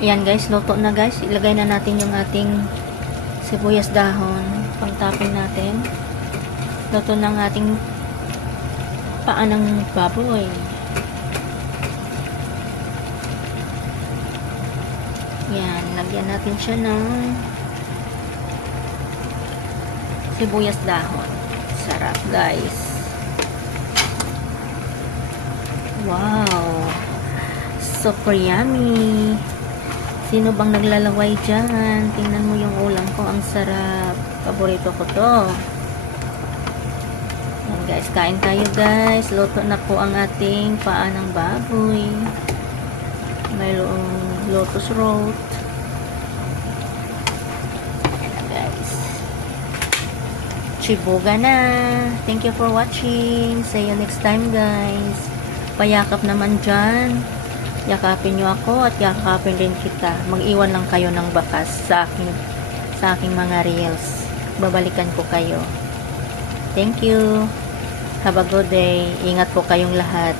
Ayan guys, luto na guys. Ilagay na natin yung ating sibuyas dahon. Pang-topping natin. Luto ng ating paa ng baboy. Yan, lagyan natin siya ng sibuyas dahon. Sarap guys. Wow! Super yummy! Sino bang naglalaway dyan? Tingnan mo yung ulam ko. Ang sarap. Paborito ko to. Yan guys, kain tayo guys. Luto na po ang ating paa ng baboy. May lotus root. Yan na guys. Chibuga na. Thank you for watching. See you next time guys. Payakap naman dyan. Yakapin nyo ako at yakapin din kita. Mag-iwan lang kayo ng bakas sa aking mga reels. Babalikan ko kayo. Thank you. Have a good day. Ingat po kayong lahat.